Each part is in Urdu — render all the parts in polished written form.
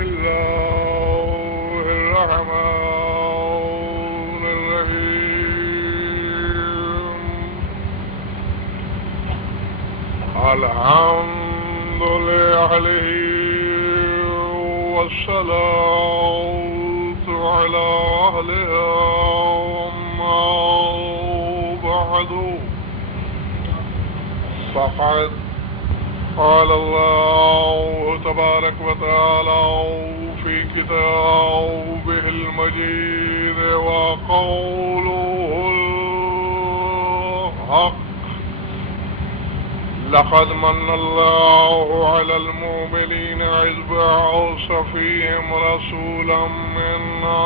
الله الرحمن الرحيم الحمد لله والصلاة على أهلها وما بعد فقد قال الله تبارك وتعالى في كتابه المجيد وقوله الحق لقد من الله على المؤمنين إذ بعث فيهم رسولا من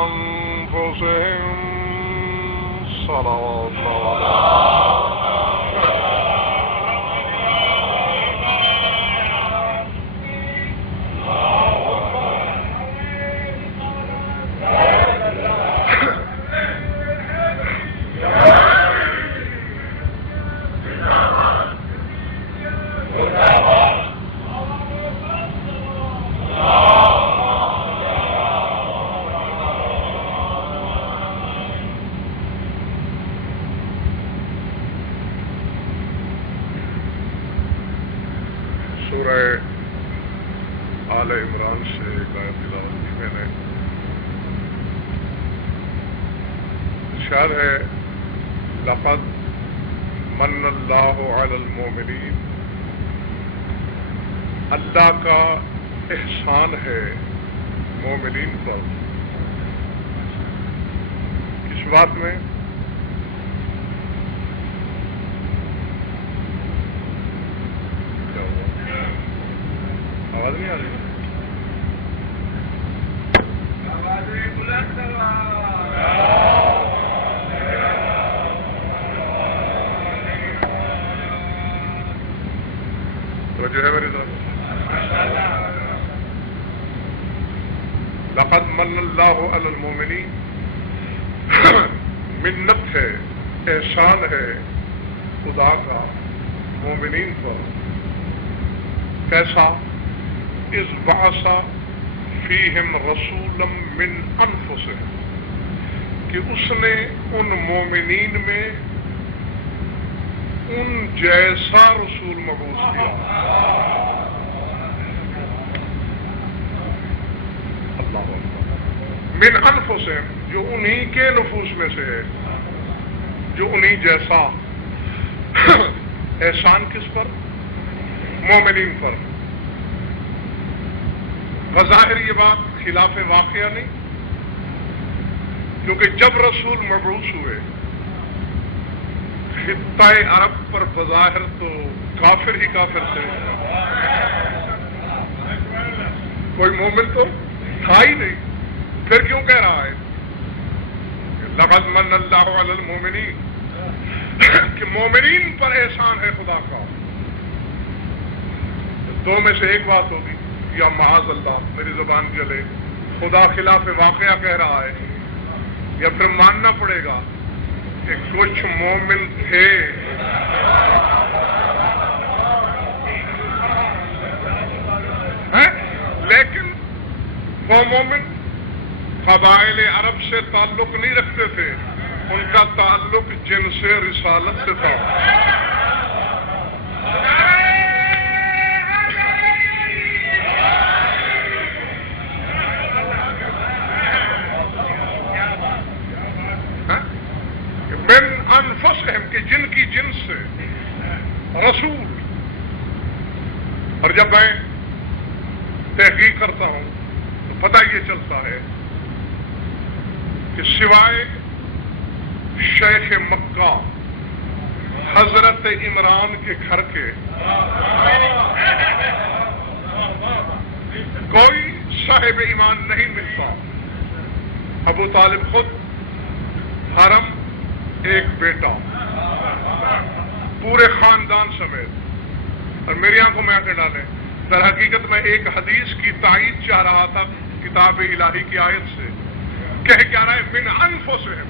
أنفسهم صلوات الله آل عمران سے ایک آیت تلاوت کی میں نے. ارشاد ہے لقد من اللہ علی المؤمنین، اللہ کا احسان ہے مومنین پر. کس بات میں؟ آواز نہیں آ رہی؟ تو جو ہے میرے ساتھ لقد من اللہ علی المؤمنین، منت ہے، احسان ہے خدا کا مومنین پر. کیسا؟ اذ بعث فیہم رسولا من انفسہم، کہ اس نے ان مومنین میں ان جیسا رسول مبعوث کیا. اللہ اکبر. من انفسہم، جو انہی کے نفوس میں سے ہے، جو انہی جیسا. احسان کس پر؟ مومنین پر. بظاہر یہ بات خلاف واقعہ نہیں، کیونکہ جب رسول مبعوث ہوئے خطہ عرب پر بظاہر تو کافر ہی کافر تھے، کوئی مومن تو تھا ہی نہیں. پھر کیوں کہہ رہا ہے لقد من اللہ علی المؤمنین، کہ مومنین پر احسان ہے خدا کا. دو میں سے ایک بات ہوگی، یا معاذ اللہ میری زبان جلے خدا خلاف واقعہ کہہ رہا ہے، یا پھر ماننا پڑے گا کہ کچھ مومن تھے لیکن وہ مومن قبائل عرب سے تعلق نہیں رکھتے تھے، ان کا تعلق جن سے رسالت سے تھا. من انفسہم، کہ جن کی جنس سے رسول. اور جب میں تحقیق کرتا ہوں تو پتہ یہ چلتا ہے کہ سوائے شیخ مکہ حضرت عمران کے گھر کے کوئی صاحب ایمان نہیں ملتا. ابو طالب خود، حرم، ایک بیٹا، پورے خاندان سمیت. اور میری آنکھوں میں آنکھیں ڈالیں، در حقیقت میں ایک حدیث کی تائید چاہ رہا تھا کتاب الہی کی آیت سے. کہہ کیا رہا ہے؟ من انفسہم،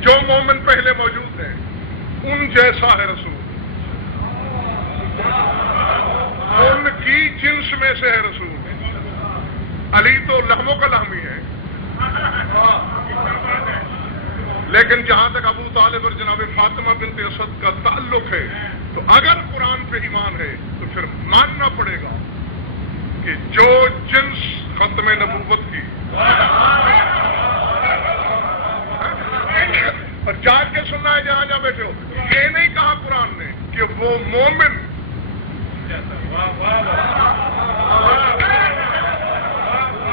جو مومن پہلے موجود ہیں ان جیسا ہے رسول، ان کی جنس میں سے ہے رسول. علی تو لحموں کا لحمی ہے، لیکن جہاں تک ابو طالب اور جناب فاطمہ بنت اسد کا تعلق ہے تو اگر قرآن پہ ایمان ہے تو پھر ماننا پڑے گا کہ جو جنس ختم نبوت کی اور جاگ کے سننا ہے جہاں جہاں بیٹھے ہو، یہ نہیں کہا قرآن نے کہ وہ مومن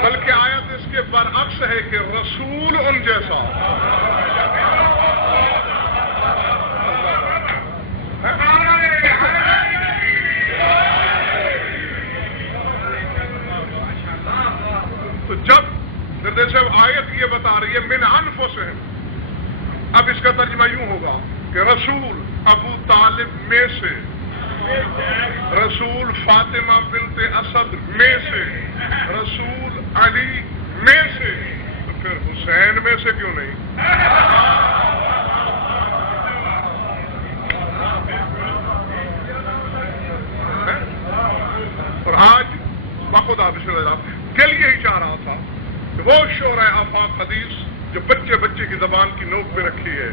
بلکہ آیت اس کے برعکس ہے کہ رسول ان جیسا۔ تو جب جیسے آیت یہ بتا رہی ہے من انفسہم، اب اس کا ترجمہ یوں ہوگا کہ رسول ابو طالب میں سے، رسول فاطمہ بنت اسد میں سے، رسول علی میں سے، تو پھر حسین میں سے کیوں نہیں؟ اور آج بخدا بسم اللہ دل یہی چاہ رہا تھا کہ وہ شعرۂ آفاق حدیث جو بچے بچے کی زبان کی نوک پہ رکھی ہے،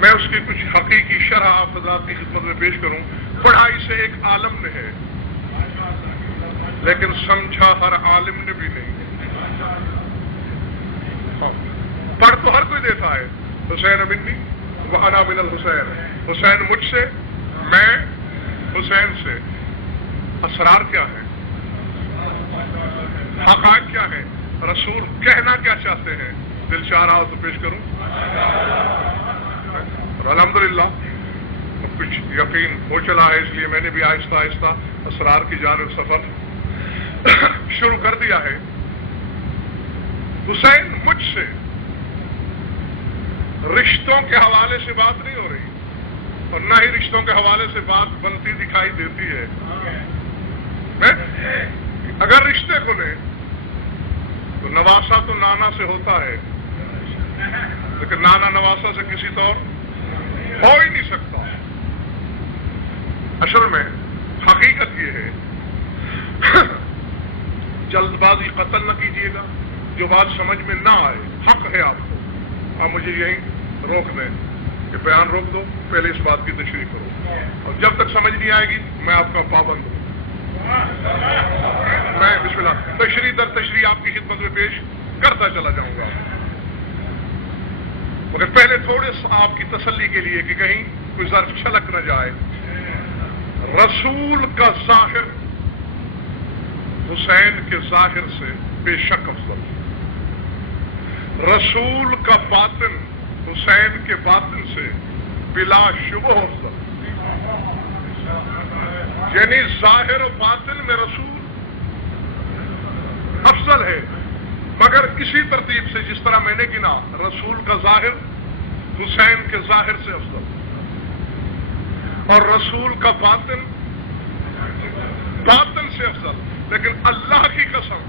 میں اس کی کچھ حقیقی شرح آپ حضرات کی خدمت میں پیش کروں۔ پڑھائی سے ایک عالم نے ہے، لیکن سمجھا ہر عالم نے بھی نہیں۔ پڑھ تو ہر کوئی دیتا ہے، حسین منی وانا من الحسین، حسین مجھ سے، میں حسین سے۔ اسرار کیا ہے، حقائق کیا ہے، رسول کہنا کیا چاہتے ہیں، دل چاہ رہا ہو تو پیش کروں۔ اور الحمدللہ کچھ یقین ہو چلا ہے، اس لیے میں نے بھی آہستہ آہستہ اسرار کی جانب سفر شروع کر دیا ہے۔ حسین مجھ سے رشتوں کے حوالے سے بات نہیں ہو رہی، اور نہ ہی رشتوں کے حوالے سے بات بنتی دکھائی دیتی ہے۔ اگر رشتے کو لیں تو نواسا تو نانا سے ہوتا ہے، لیکن نانا نواسا سے کسی طور ہو ہی نہیں سکتا۔ اصل میں حقیقت یہ ہے، جلد بازی قتل نہ کیجیے گا، جو بات سمجھ میں نہ آئے، حق ہے آپ کو، آپ مجھے یہیں روک دیں کہ بیان روک دو، پہلے اس بات کی تشریح کرو، اور جب تک سمجھ نہیں آئے گی میں آپ کا پابند ہوں۔ میں بسم اللہ تشریح در تشریح آپ کی خدمت میں پیش کرتا چلا جاؤں گا، مگر پہلے تھوڑے آپ کی تسلی کے لیے کہ کہیں کوئی ظرف چھلک نہ جائے۔ رسول کا ظاہر حسین کے ظاہر سے بے شک افضل، رسول کا باطن حسین کے باطن سے بلا شبہ افضل، یعنی ظاہر و باطن میں رسول افضل ہے، مگر اسی ترتیب سے جس طرح میں نے گنا، رسول کا ظاہر حسین کے ظاہر سے افضل، اور رسول کا باطن باطن سے افضل، لیکن اللہ کی قسم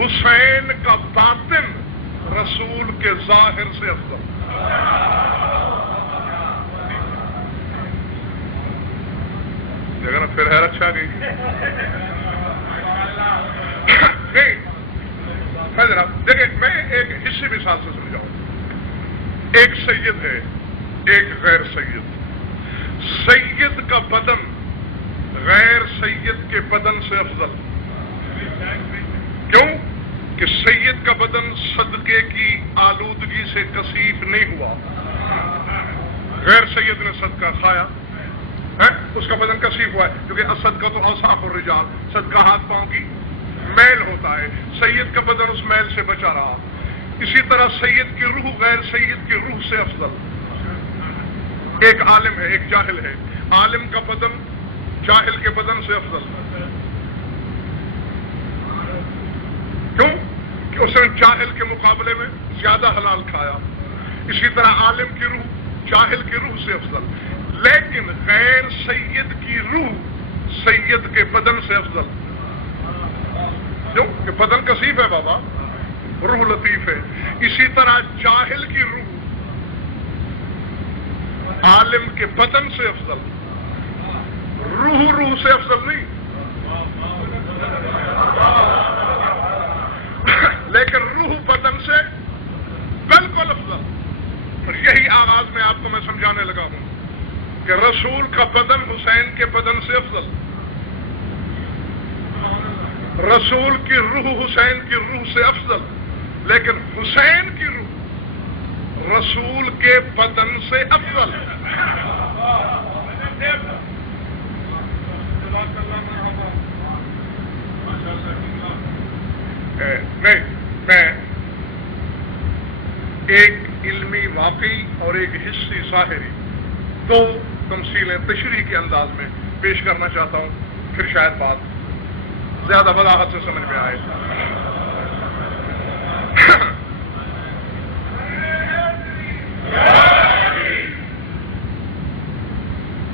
حسین کا باطن رسول کے ظاہر سے افضل۔ جگہ پھر حیرت چھا گئی نہیں، میں ذرا دیکھیں، میں ایک حصے مثال سے سمجھاؤں۔ ایک سید ہے، ایک غیر سید۔ سید کا بدن غیر سید کے بدن سے افضل، کیوں کہ سید کا بدن صدقے کی آلودگی سے کثیف نہیں ہوا، غیر سید نے صدقہ کھایا، اس کا بدن کثیف ہوا ہے، کیونکہ صدقہ تو اوصاف الرجال، صدقہ ہاتھ پاؤں کی میل ہوتا ہے، سید کا بدن اس میل سے بچا رہا۔ اسی طرح سید کی روح غیر سید کی روح سے افضل۔ ایک عالم ہے، ایک جاہل ہے، عالم کا بدن جاہل کے بدن سے افضل، کیوں کہ اس نے جاہل کے مقابلے میں زیادہ حلال کھایا۔ اسی طرح عالم کی روح جاہل کی روح سے افضل، لیکن غیر سید کی روح سید کے بدن سے افضل، کیوں کہ بدن کثیف ہے بابا، روح لطیف ہے۔ اسی طرح جاہل کی روح عالم کے بدن سے افضل، روح سے افضل نہیں۔ کو میں سمجھانے لگا ہوں کہ رسول کا بدن حسین کے بدن سے افضل، رسول کی روح حسین کی روح سے افضل، لیکن حسین کی روح رسول کے بدن سے افضل۔ میں ایک علمی واقعی اور ایک حصی ظاہری دو تمثیلیں تشریح کے انداز میں پیش کرنا چاہتا ہوں، پھر شاید بات زیادہ وضاحت سے سمجھ میں آئے۔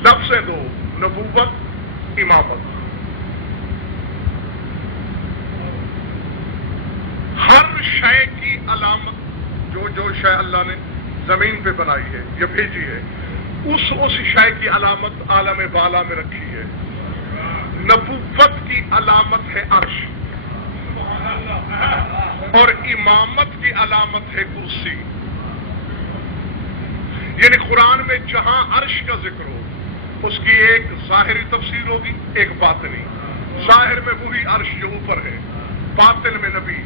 لفظ دو، نبوت، امامت۔ ہر شے کی علامت، جو شے اللہ نے زمین پہ بنائی ہے یا بھیجی ہے، اس شے کی علامت عالم بالا میں رکھی ہے۔ نبوت کی علامت ہے عرش، اور امامت کی علامت ہے کرسی۔ یعنی قرآن میں جہاں عرش کا ذکر ہو اس کی ایک ظاہری تفسیر ہوگی، ایک باطنی۔ ظاہر میں وہی عرش جو اوپر ہے، باطن میں نبی۔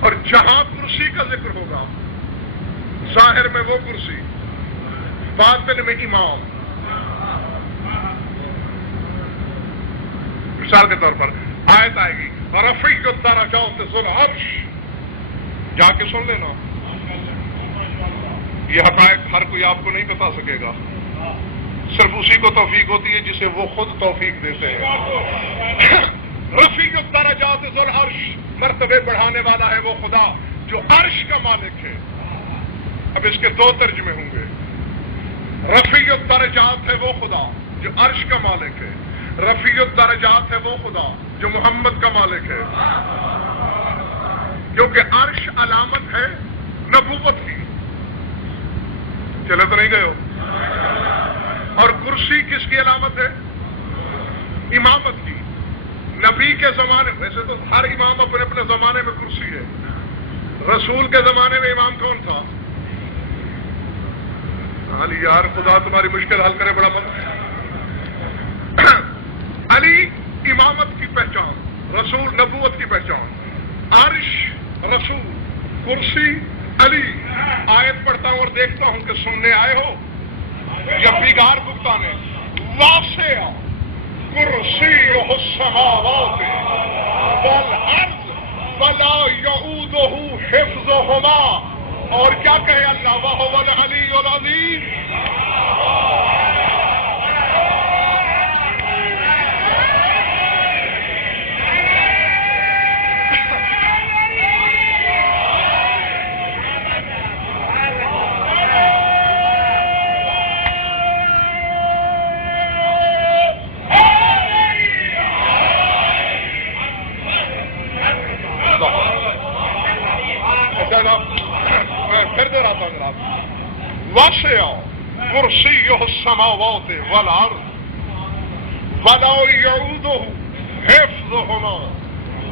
اور جہاں کرسی کا ذکر ہوگا، ظاہر میں وہ کرسی، باطن میں امام۔ مثال کے طور پر آیت آئے گی رفیع الدرجات ذو العرش، جا کے سن لینا۔ یہ حقائق ہر کوئی آپ کو نہیں بتا سکے گا، صرف اسی کو توفیق ہوتی ہے جسے وہ خود توفیق دیتے ہیں۔ رفیع الدرجات ذو العرش، مرتبے بڑھانے والا ہے وہ خدا جو عرش کا مالک ہے۔ اب اس کے دو ترجمے ہوں گے۔ رفیع الدرجات ہے وہ خدا جو عرش کا مالک ہے، رفیع الدرجات ہے وہ خدا جو محمد کا مالک ہے، کیونکہ عرش علامت ہے نبوت کی۔ چلے تو نہیں گئے ہو؟ اور کرسی کس کی علامت ہے؟ امامت کی۔ نبی کے زمانے، ویسے تو ہر امام اپنے اپنے زمانے میں کرسی ہے۔ رسول کے زمانے میں امام کون تھا؟ علی یار، خدا تمہاری مشکل حل کرے، بڑا من۔ علی امامت کی پہچان، رسول نبوت کی پہچان۔ عرش رسول، کرسی علی۔ آیت پڑھتا ہوں اور دیکھتا ہوں کہ سننے آئے ہو یا بگار بھگتانے۔ واسع کرسیہ السماوات والارض ولا یؤودہ حفظہما، اور کیا کہے اللہ، وہو العلی العظیم۔ پھر دے رہا تھا جناب، واسع کرسیہ السماوات والارض ولا یؤودہ حفظہما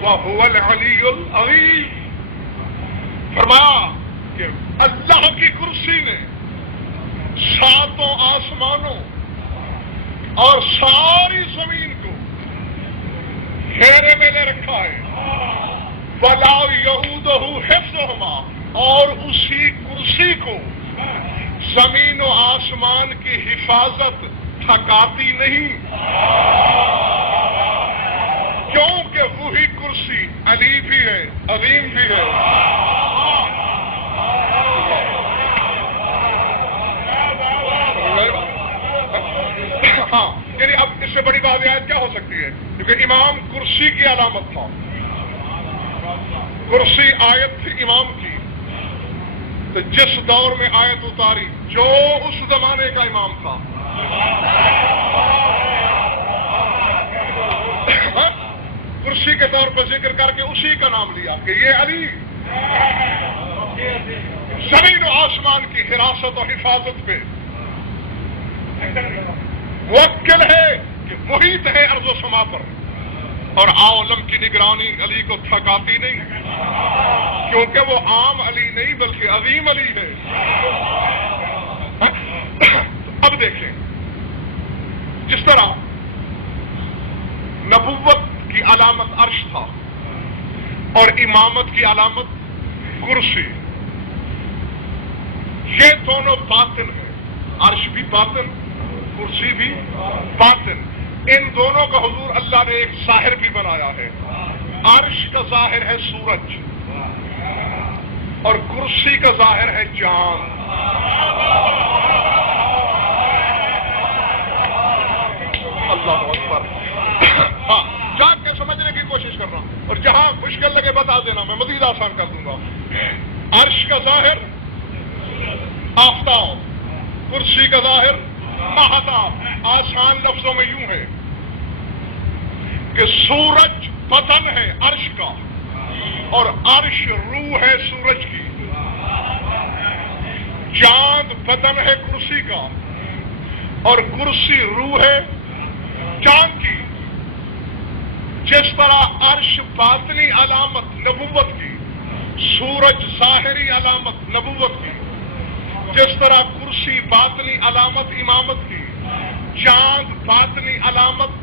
وہو العلی العظیم۔ فرمایا کہ اللہ کی کرسی نے ساتوں آسمانوں اور ساری زمین کو گھیرے میں لے رکھا ہے۔ ولا یؤودہ حفظہما، اور اسی کرسی کو زمین و آسمان کی حفاظت تھکاتی نہیں، کیونکہ وہی کرسی علی بھی ہے، عظیم بھی ہے۔ ہاں، یعنی اب اس سے بڑی بات آیت کیا ہو سکتی ہے؟ کیونکہ امام کرسی کی علامت تھا، کرسی آیت تھی امام کی۔ تو جس دور میں آیت اتاری جو اس زمانے کا امام تھا، کرسی کے طور پر ذکر کر کے اسی کا نام لیا کہ یہ علی زمین و آسمان کی حراست و حفاظت پہ موکل ہے، کہ محیط ہے ارض و سما پر، اور عالم کی نگرانی علی کو تھکاتی نہیں، کیونکہ وہ عام علی نہیں بلکہ عظیم علی ہے. اب دیکھیں جس طرح نبوت کی علامت عرش تھا اور امامت کی علامت کرسی، یہ دونوں باطن ہیں. عرش بھی باطن، کرسی بھی باطن. ان دونوں کا حضور اللہ نے ایک ظاہر بھی بنایا ہے. عرش کا ظاہر ہے سورج اور کرسی کا ظاہر ہے چاند. اللہ اکبر. ہاں، جان کے سمجھنے کی کوشش کرنا اور جہاں مشکل لگے بتا دینا، میں مزید آسان کر دوں گا. عرش کا ظاہر آفتاب، کرسی کا ظاہر مہتاب. آسان لفظوں میں یوں ہے کہ سورج بدن ہے عرش کا اور عرش روح ہے سورج کی. چاند بدن ہے کرسی کا اور کرسی روح ہے چاند کی. جس طرح عرش باطنی علامت نبوت کی، سورج ظاہری علامت نبوت کی، جس طرح کرسی باطنی علامت امامت کی، چاند باطنی علامت.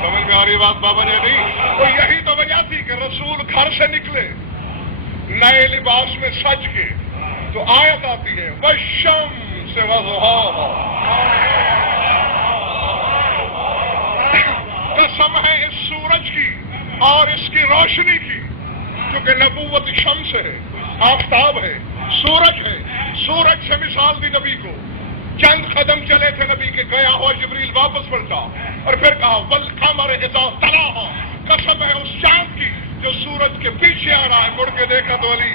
سمجھ میں آ رہی بات بابا جی؟ نہیں. تو یہی تو وجہ تھی کہ رسول گھر سے نکلے نئے لباس میں سج کے تو آیت آتی ہے والشمس وضحاها. قسم ہے اس سورج کی اور اس کی روشنی کی، کیونکہ نبوت شمس ہے، آفتاب ہے، سورج ہے. سورج سے مثال دی نبی کو. چند قدم چلے تھے نبی کے، گیا ہوا جبریل واپس پلٹا اور پھر کہا والقمر اذا تلاها. قسم ہے اس چاند کی جو سورج کے پیچھے آ رہا ہے. مڑ کے دیکھا تو علی.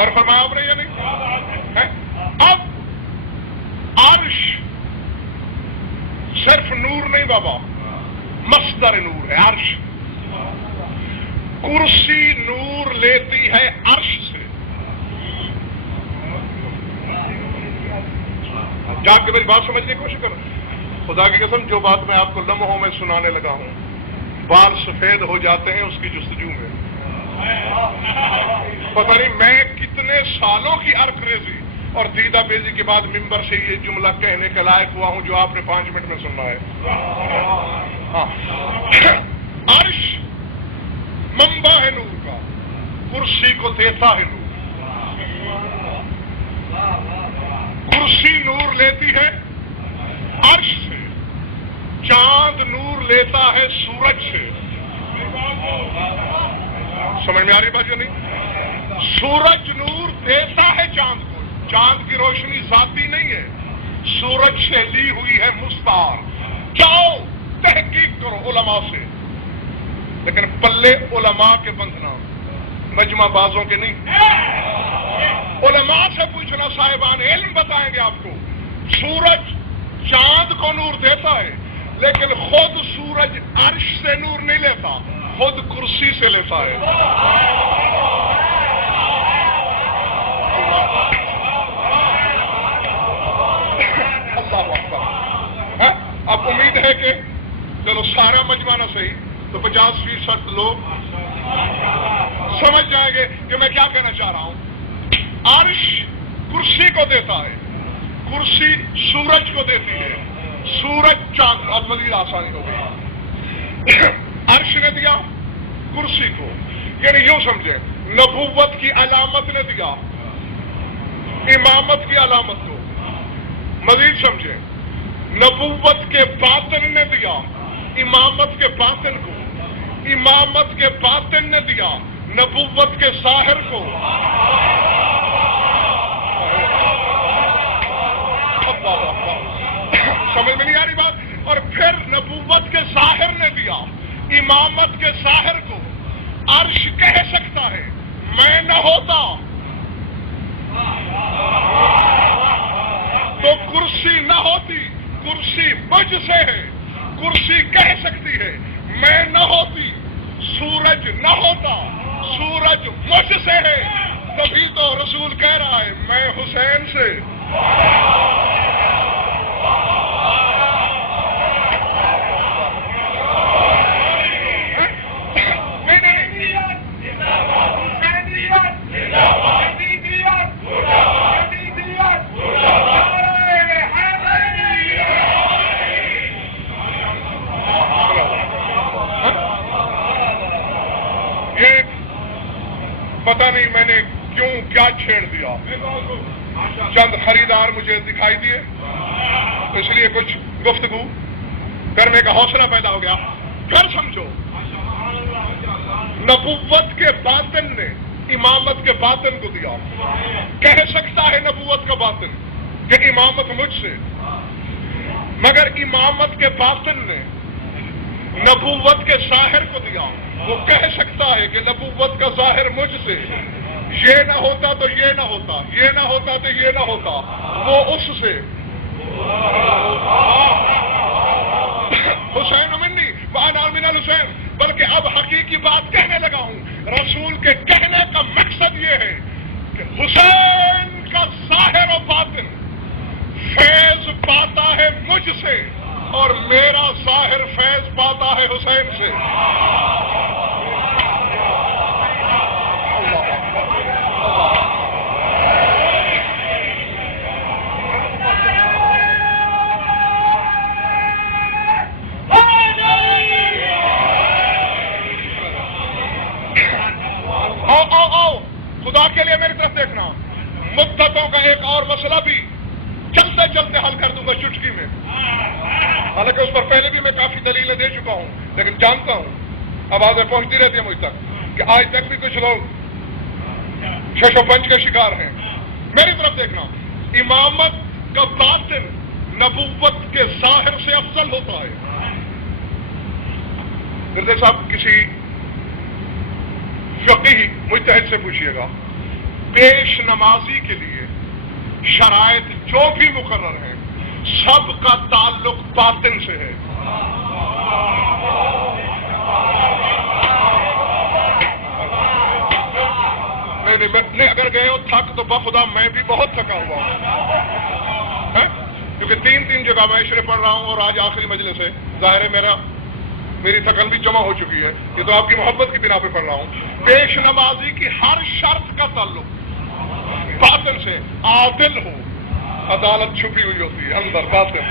اور فرمایا آپ نے یا نہیں؟ اب عرش صرف نور نہیں بابا، مصدر نور ہے عرش. کرسی نور لیتی ہے عرش سے. جا کے میری بات سمجھنے کی کوشش کرو. خدا کی قسم جو بات میں آپ کو لمحوں میں سنانے لگا ہوں، بال سفید ہو جاتے ہیں اس کی جستجو میں. پتہ نہیں میں کتنے سالوں کی عرق ریزی اور دیدہ بیزی کے بعد ممبر سے یہ جملہ کہنے کے لائق ہوا ہوں جو آپ نے 5 منٹ میں سننا ہے. عرش منبع ہے نور کا، کرسی کو دیتا ہے نور. کرسی نور لیتی ہے عرش سے، چاند نور لیتا ہے سورج سے. سمجھ میں آ رہی بات جو نہیں؟ سورج نور دیتا ہے چاند کو. چاند کی روشنی ذاتی نہیں ہے، سورج سے لی ہوئی ہے مستعار. جاؤ تحقیق کرو علماء سے، لیکن پلے علماء کے بندھنا، مجمع بازوں کے نہیں. علماء سے پوچھنا، صاحبان علم بتائیں گے آپ کو. سورج چاند کو نور دیتا ہے لیکن خود سورج عرش سے نور نہیں لیتا، خود کرسی سے لیتا ہے. اللہ اکبر. اب امید ہے کہ چلو سارا مجمع نہ صحیح تو 50% لوگ سمجھ جائیں گے کہ میں کیا کہنا چاہ رہا ہوں. عرش کرسی کو دیتا ہے، کرسی سورج کو دیتی ہے، سورج چاند. اور مزید آسانی ہو گئی. عرش نے دیا کرسی کو، یعنی یوں سمجھے نبوت کی علامت نے دیا امامت کی علامت کو. مزید سمجھے نبوت کے باطن نے دیا امامت کے باطن کو، امامت کے باطن نے دیا نبوت کے ظاہر کو. سمجھ میں نہیں آ رہی بات؟ اور پھر نبوت کے ظاہر نے دیا امامت کے ظاہر کو. عرش کہہ سکتا ہے میں نہ ہوتا تو کرسی نہ ہوتی، کرسی مجھ سے ہے، کرسی کہہ سکتی ہے میں نہ ہوتی، سورج نہ ہوتا، سورج مجھ سے ہے، تبھی تو رسول کہہ رہا ہے میں حسین سے۔ پتہ نہیں میں نے کیوں کیا چھیڑ دیا، چند خریدار مجھے دکھائی دیے، اس لیے کچھ گفتگو کرنے کا حوصلہ پیدا ہو گیا۔ پھر سمجھو، نبوت کے باطن نے امامت کے باطن کو دیا۔ کہہ سکتا ہے نبوت کا باطن کہ امامت مجھ سے، مگر امامت کے باطن نے نبوت کے ظاہر کو دیا۔ وہ کہہ سکتا ہے کہ نبوت کا ظاہر مجھ سے، یہ نہ ہوتا تو یہ نہ ہوتا، یہ نہ ہوتا تو یہ نہ ہوتا، وہ اس سے۔ حسین منی وانا من الحسین، بلکہ اب حقیقی بات کہنے لگا ہوں۔ رسول کے کہنے کا مقصد یہ ہے کہ حسین کا ظاہر و باطن فیض پاتا ہے مجھ سے، اور میرا ظاہر فیض پاتا ہے حسین سے۔ آؤ خدا کے لیے میری طرف دیکھنا، مدتوں کا ایک اور مسئلہ بھی چلتے چلتے حل کر دوں گا چٹکی میں، حالانکہ اس پر پہلے بھی میں کافی دلیلیں دے چکا ہوں، لیکن جانتا ہوں آوازیں پہنچتی رہتی ہیں مجھ تک کہ آج تک بھی کچھ لوگ شش و پنج کے شکار ہیں۔ میری طرف دیکھنا، امامت کا باطن نبوت کے ظاہر سے افضل ہوتا ہے۔ گردے صاحب کسی فقیہ مجتہد سے پوچھئے گا، پیش نمازی کے لیے شرائط جو بھی مقرر ہیں سب کا تعلق باطن سے ہے۔ نہیں اگر گئے ہو تھک تو بخدا میں بھی بہت تھکا ہوا ہوں، کیونکہ تین جگہ میں عشرے پڑھ رہا ہوں اور آج آخری مجلس ہے، ظاہر ہے میری تھکن بھی جمع ہو چکی ہے، یہ تو آپ کی محبت کی بنا پہ پڑھ رہا ہوں۔ پیش نمازی کی ہر شرط کا تعلق باطن سے، عادل ہو، عدالت چھپی ہوئی ہوتی ہے اندر باطن،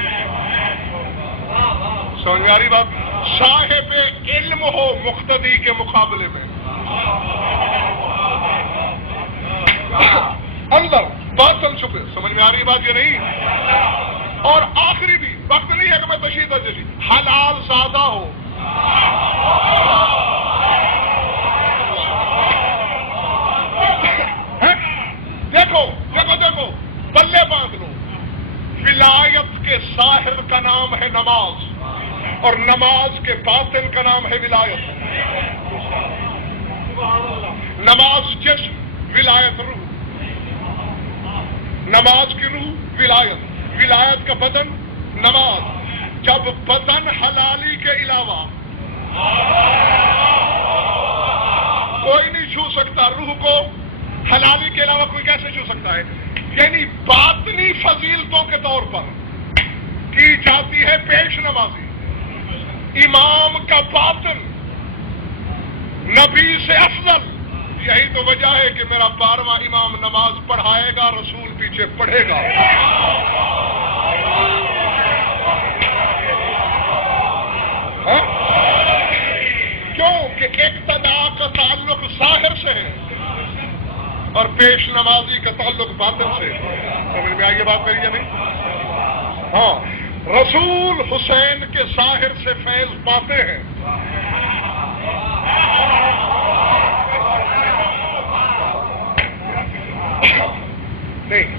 سمجھ میں آ رہی بات؟ صاحب علم ہو مقتدی کے مقابلے میں، اندر باطن چھپے، سمجھ میں آ رہی بات یہ نہیں؟ اور آخری بھی وقت نہیں ہے کہ میں تشریح دے دی، حلال زیادہ ہو، دیکھو بلے باندھ لو، ولایت کے ظاہر کا نام ہے نماز، اور نماز کے باطن کا نام ہے ولایت۔ نماز جسم، ولایت روح، نماز کی روح ولایت، ولایت کا بدن نماز۔ جب بدن حلالی کے علاوہ کوئی نہیں چھو سکتا، روح کو حلالی کے علاوہ کوئی کیسے چھو سکتا ہے؟ یعنی باطنی فضیلتوں کے طور پر کی جاتی ہے پیش نمازی۔ امام کا باطن نبی سے افضل، یہی تو وجہ ہے کہ میرا 12واں امام نماز پڑھائے گا، رسول پیچھے پڑھے گا۔ کیوں کہ اقتدا کا تعلق ظاہر سے ہے اور پیش نمازی کا تعلق باطن سے۔ سمجھ میں آئیے بات کریے نہیں؟ ہاں، رسول حسین کے ظاہر سے فیض پاتے ہیں، نہیں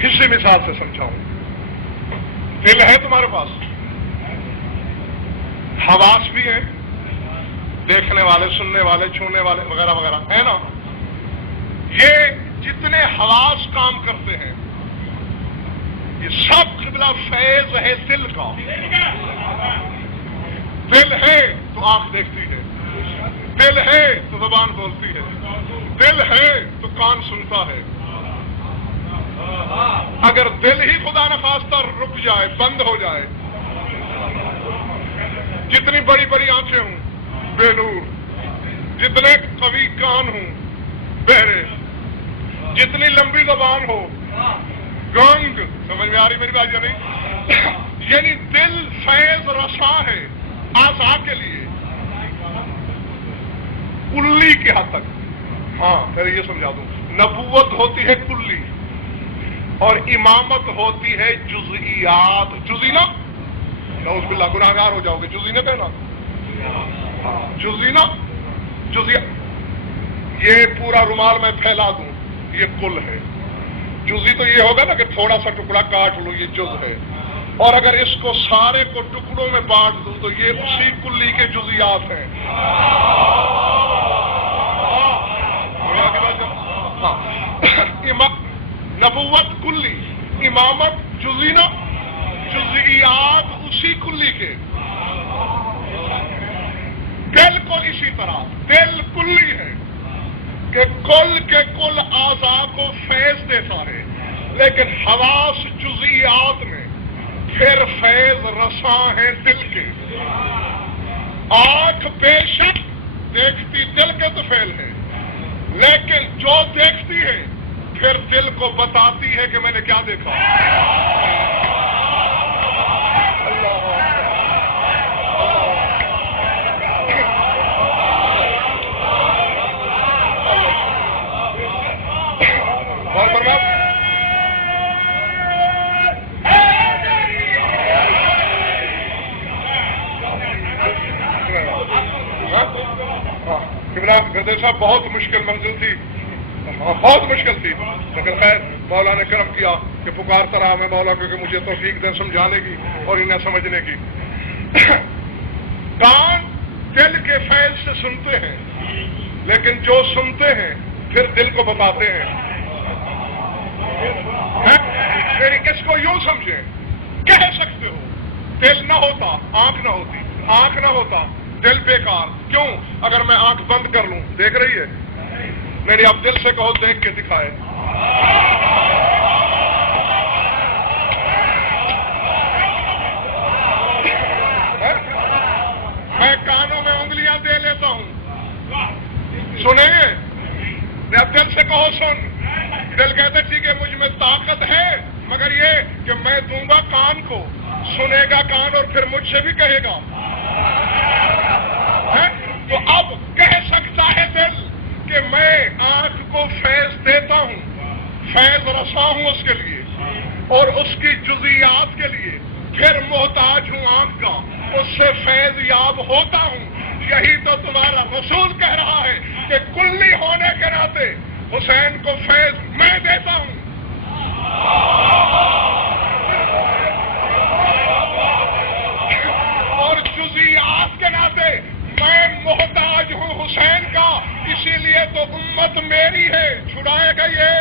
کسی مثال سے سمجھاؤں۔ دل ہے تمہارے پاس، حواس بھی ہے، دیکھنے والے، سننے والے، چھونے والے وغیرہ وغیرہ، ہے نا؟ یہ جتنے حواس کام کرتے ہیں یہ سب قبلہ فیض ہے دل کا۔ دل ہے تو آنکھ دیکھتی ہے، دل ہے تو زبان بولتی ہے، دل ہے تو کان سنتا ہے۔ اگر دل ہی خدا نخواستہ رک جائے، بند ہو جائے، جتنی بڑی بڑی آنکھیں ہوں بے نور، جتنے قوی کان ہوں بہرے، جتنی لمبی زبان ہو گنگ، سمجھ میں آ رہی میری بات یا نہیں؟ یعنی دل فیض رساں ہے آسا کے لیے کلی کے حد تک۔ ہاں پہلے یہ سمجھا دوں، نبوت ہوتی ہے کلی اور امامت ہوتی ہے جزئیات۔ جزئی نا، نعوذ باللہ گناہگار ہو جاؤ گے، جزئی نہ کہنا، جزئی نا، جزئیات۔ یہ پورا رومال میں پھیلا دوں یہ کل ہے، جزئی تو یہ ہوگا نا کہ تھوڑا سا ٹکڑا کاٹ لوں یہ جز ہے، اور اگر اس کو سارے کو ٹکڑوں میں بانٹ دوں تو یہ اسی کلی کے جزئیات ہیں۔ نبوت کلی، امامت جزئی نا، جزئیات اسی کلی کے۔ دل کو اسی طرح، دل کلی ہے کہ کل کے کل اعضاء کو فیض دیتا ہے، لیکن حواس جزئیات میں پھر فیض رساں ہے دل کے۔ آنکھ بے شک دیکھتی دل کے طفیل ہے، لیکن جو دیکھتی ہے پھر دل کو بتاتی ہے کہ میں نے کیا دیکھا۔ اور فرمایا گردے صاحب بہت مشکل منزل تھی، بہت مشکل تھی، لیکن خیر مولا نے کرم کیا کہ پکارتا رہا میں مولا کیونکہ مجھے توفیق دے سمجھانے کی اور انہیں سمجھنے کی۔ کان دل کے فیض سے سنتے ہیں، لیکن جو سنتے ہیں پھر دل کو بتاتے ہیں۔ اس کو یوں سمجھیں، کہہ سکتے ہو دل نہ ہوتا آنکھ نہ ہوتی، آنکھ نہ ہوتا دل بیکار۔ کیوں؟ اگر میں آنکھ بند کر لوں، دیکھ رہی ہے نہیں، اب دل سے کہو دیکھ کے دکھائے۔ میں کانوں میں انگلیاں دے لیتا ہوں، سنیں گے؟ اب دل سے کہو سن، دل کہتے ٹھیک ہے مجھ میں طاقت ہے، مگر یہ کہ میں دوں گا کان کو، سنے گا کان اور پھر مجھ سے بھی کہے گا۔ تو اب کہہ سکتا ہے دل کہ میں آنکھ کو فیض دیتا ہوں، فیض رساں ہوں اس کے لیے اور اس کی جزئیات کے لیے، پھر محتاج ہوں آنکھ کا، اس سے فیض یاب ہوتا ہوں۔ یہی تو تمہارا رسول کہہ رہا ہے کہ کلی ہونے کے ناطے حسین کو فیض میں دیتا ہوں۔ اور جزئیات کے ناطے میں محتاج ہوں حسین کا، اسی لیے تو امت میری ہے، چھڑائے گا یہ۔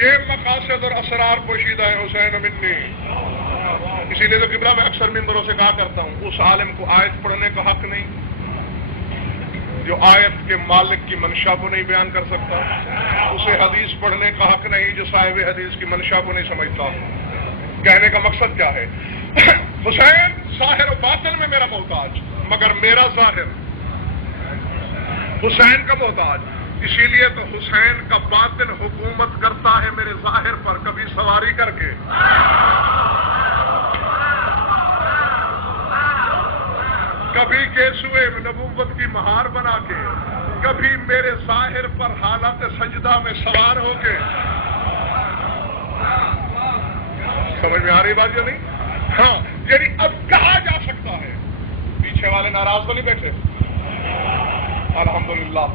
یہ مقاصد اور اسرار پوشیدہ ہے حسین منی۔ اسی لیے تو قبلہ میں اکثر منبروں سے کہا کرتا ہوں، اس عالم کو آیت پڑھنے کا حق نہیں جو آیت کے مالک کی منشا کو نہیں بیان کر سکتا، اسے حدیث پڑھنے کا حق نہیں جو صاحب حدیث کی منشا کو نہیں سمجھتا۔ کہنے کا مقصد کیا ہے؟ حسین ظاہر و باطن میں میرا محتاج، مگر میرا ظاہر حسین کا محتاج، اسی لیے تو حسین کا باطن حکومت کرتا ہے میرے ظاہر پر، کبھی سواری کر کے، کبھی کیسوئے نبوت کی مہار بنا کے، کبھی میرے ظاہر پر حالت سجدہ میں سوار ہو کے۔ سمجھ میں آ رہی بات یا نہیں؟ ہاں، یعنی اب کہا جا سکتا ہے، پیچھے والے ناراض تو نہیں بیٹھے؟ الحمدللہ۔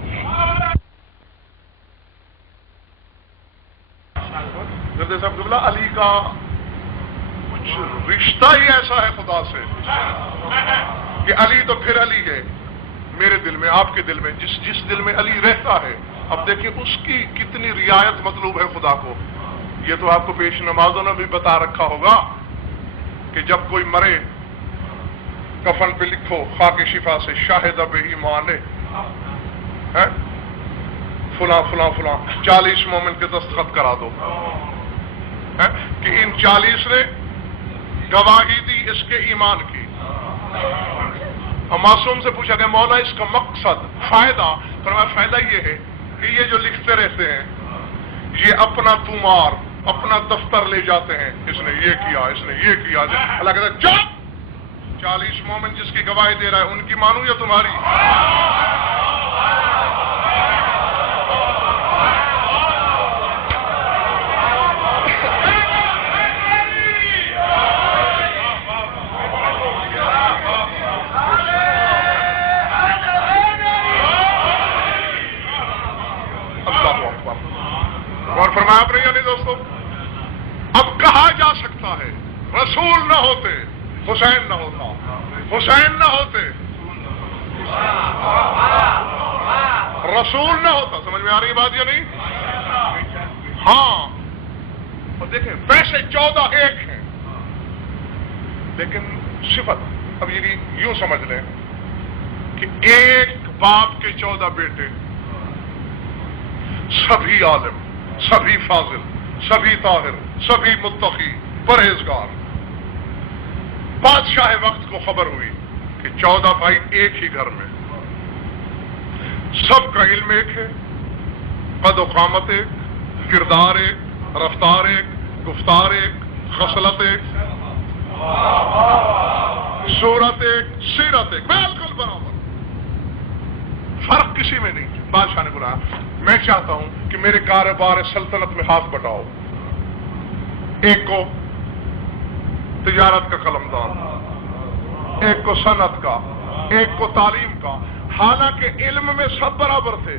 جیسے صاحب قبلہ علی کا کچھ رشتہ ہی ایسا ہے خدا سے کہ علی تو پھر علی ہے میرے دل میں، آپ کے دل میں، جس دل میں علی رہتا ہے۔ اب دیکھیں اس کی کتنی رعایت مطلوب ہے خدا کو۔ یہ تو آپ کو پیش نمازوں نے بھی بتا رکھا ہوگا کہ جب کوئی مرے کفن پہ لکھو خاک شفا سے شاہد اب ایمان ہے، فلاں فلاں فلاں 40 مومن کے دستخط کرا دو کہ ان 40 نے گواہی دی اس کے ایمان کی۔ معصوم سے پوچھا کہ مولا اس کا مقصد فائدہ؟ فرمایا فائدہ یہ ہے کہ یہ جو لکھتے رہتے ہیں یہ اپنا تمار اپنا دفتر لے جاتے ہیں، اس نے یہ کیا، اس نے یہ کیا۔ اللہ کہتا ہے چپ، 40 مومن جس کی گواہی دے رہا ہے ان کی مانوں یا تمہاری؟ اور فرمایا آپ نے یا نہیں دوستو؟ اب کہا جا سکتا ہے رسول نہ ہوتے حسین نہ ہوتا، حسین نہ ہوتے رسول نہ ہوتا۔ سمجھ میں آ رہی بات یا نہیں؟ ہاں، اور دیکھیں ویسے 14 ایک ہیں لیکن صفت اب یہ یوں سمجھ لیں کہ ایک باپ کے 14 بیٹے، سبھی عالم، سبھی فاضل، سبھی طاہر، سبھی متقی پرہیزگار۔ بادشاہ وقت کو خبر ہوئی کہ 14 بھائی ایک ہی گھر میں، سب کا علم ایک ہے، قد و قامت ایک، کردار ایک، رفتار ایک، گفتار ایک، خصلت ایک، صورت ایک، سیرت ایک، بالکل برابر، فرق کسی میں نہیں۔ بادشاہ نے بلایا میں چاہتا ہوں کہ میرے کاروبار سلطنت میں ہاتھ بٹاؤ، ایک کو تجارت کا قلمدان، ایک کو صنعت کا، ایک کو تعلیم کا، حالانکہ علم میں سب برابر تھے۔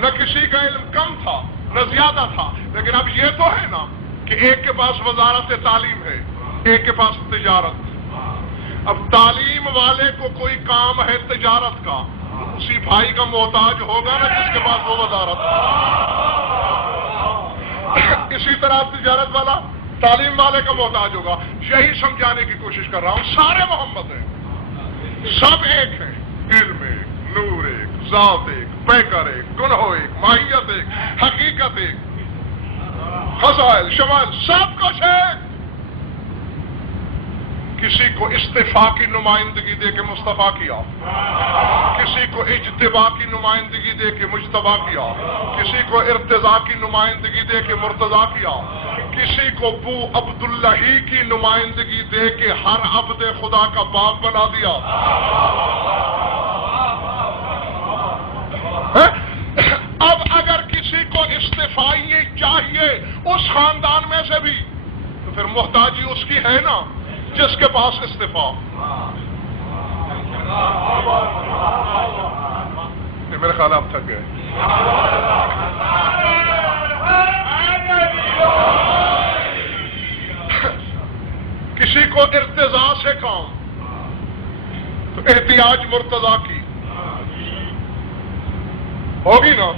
نہ کسی کا علم کم تھا نہ زیادہ تھا، لیکن اب یہ تو ہے نا کہ ایک کے پاس وزارت تعلیم ہے، ایک کے پاس تجارت۔ اب تعلیم والے کو کوئی کام ہے تجارت کا، اسی بھائی کا محتاج ہوگا نا جس کے پاس وہ وزارت۔ اسی طرح تجارت والا تعلیم والے کا محتاج ہوگا۔ یہی سمجھانے کی کوشش کر رہا ہوں، سارے محمد ہیں، سب ایک ہیں، علم ایک، نور ایک، ذات ایک، پیکر ایک، گنہ ایک، ماہیت ایک، حقیقت ایک، فضائل شمائل سب کچھ ایک۔ کسی کو استفاء کی نمائندگی دے کے مصطفیٰ کیا، کسی کو اجتباء کی نمائندگی دے کے مجتبیٰ کیا، کسی کو ارتضاء کی نمائندگی دے کے مرتضیٰ کیا، کسی کو بو عبداللہ کی نمائندگی دے کے ہر عبد خدا کا باپ بنا دیا۔ اب اگر کسی کو استفائی چاہیے اس خاندان میں سے بھی تو پھر محتاجی اس کی ہے نا جس کے پاس استفاء۔ میرے خیال آپ تھک گئے۔ کسی کو ارتضاء سے کام تو احتیاج مرتضیٰ کی ہوگی نا۔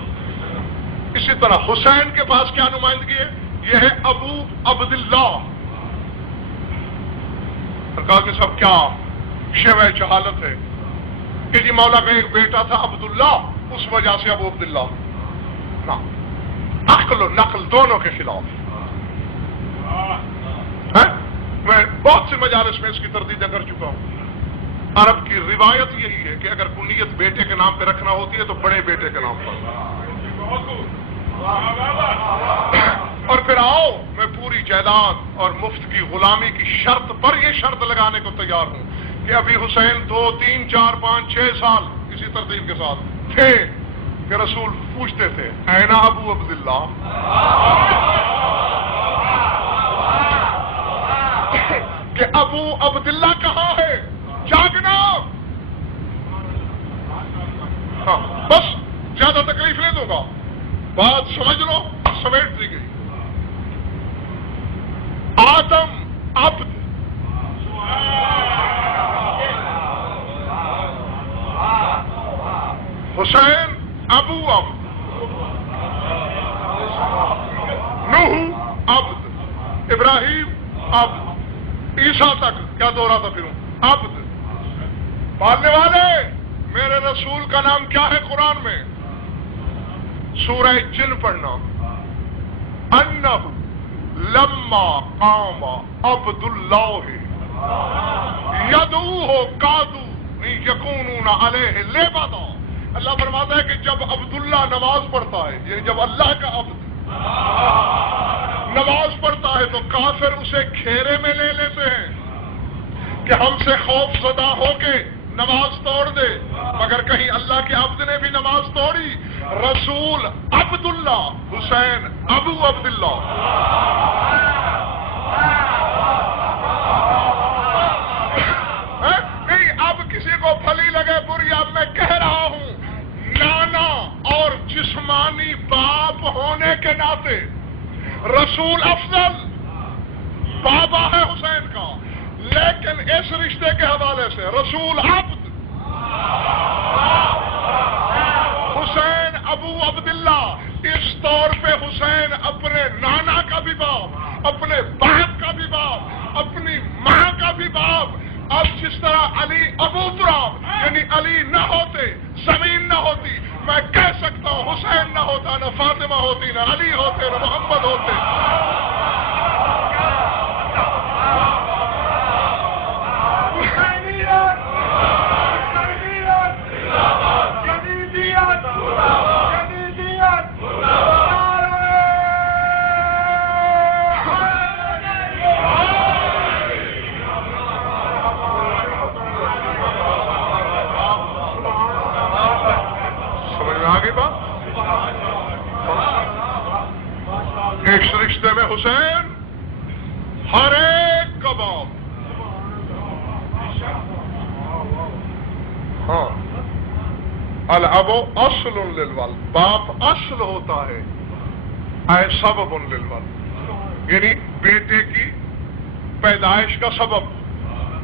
اسی طرح حسین کے پاس کیا نمائندگی ہے؟ یہ ہے ابو عبداللہ۔ سرکار کے سب کیا شیوہ جہالت ہے کہ جی مولا کا ایک بیٹا تھا عبداللہ، اس وجہ سے ابو عبداللہ۔ نہ، عقل و نقل دونوں کے خلاف ہے۔ میں بہت سے مجالس میں اس کی تردیدیں کر چکا ہوں۔ عرب کی روایت یہی ہے کہ اگر کنیت بیٹے کے نام پہ رکھنا ہوتی ہے تو بڑے بیٹے کے نام پر. اور پھر آؤ میں پوری جائیداد اور مفت کی غلامی کی شرط پر یہ شرط لگانے کو تیار ہوں کہ ابھی حسین 2 3 4 5 6 سال اسی ترتیب کے ساتھ تھے کہ رسول پوچھتے تھے اینا ابو عبداللہ, کہ ابو عبداللہ کہاں ہے, جاگنا. ہاں بس زیادہ تکلیف نہیں دوں گا, بات سمجھ لو, سمیٹ دی گئی. آدم عبد, حسین ابو عبد, نوح عبد, ابراہیم عبد, عیسیٰ تک کیا دورہ تھا پھر عبد. پالنے والے میرے رسول کا نام کیا ہے قرآن میں؟ سورہ جن پڑھنا. انہ لما قام عبد اللہ یدعوہ قادو یکونون علیہ لبدا. اللہ فرماتا ہے کہ جب عبداللہ نماز پڑھتا ہے, یعنی جب اللہ کا عبد نماز پڑھتا ہے تو کافر اسے گھیرے میں لے لیتے ہیں کہ ہم سے خوف زدہ ہو کے نماز توڑ دے, مگر کہیں اللہ کے عبد نے بھی نماز توڑی. رسول عبداللہ, حسین ابو عبداللہ. نہیں اب کسی کو پھلی لگے بری, اب میں کہہ رہا ہوں نانا اور جسمانی باپ ہونے کے ناطے رسول افضل بابا ہے حسین کا, لیکن اس رشتے کے حوالے سے رسول عبد, حسین ابو عبداللہ. اس طور پہ حسین اپنے نانا کا بھی باپ, اپنے باپ کا بھی باپ, اپنی ماں کا بھی باپ. اب جس طرح علی ابو تراب, یعنی علی نہ ہوتے زمین نہ ہوتی, میں کہہ سکتا ہوں حسین نہ ہوتا, نہ فاطمہ ہوتی, نہ علی ہوتے, نہ محمد ہوتے. ایک رشتے میں حسین ہر ایک کا باپ. ہاں الاب اصل للولد, باپ اصل ہوتا ہے, اے سبب للولد, یعنی بیٹے کی پیدائش کا سبب.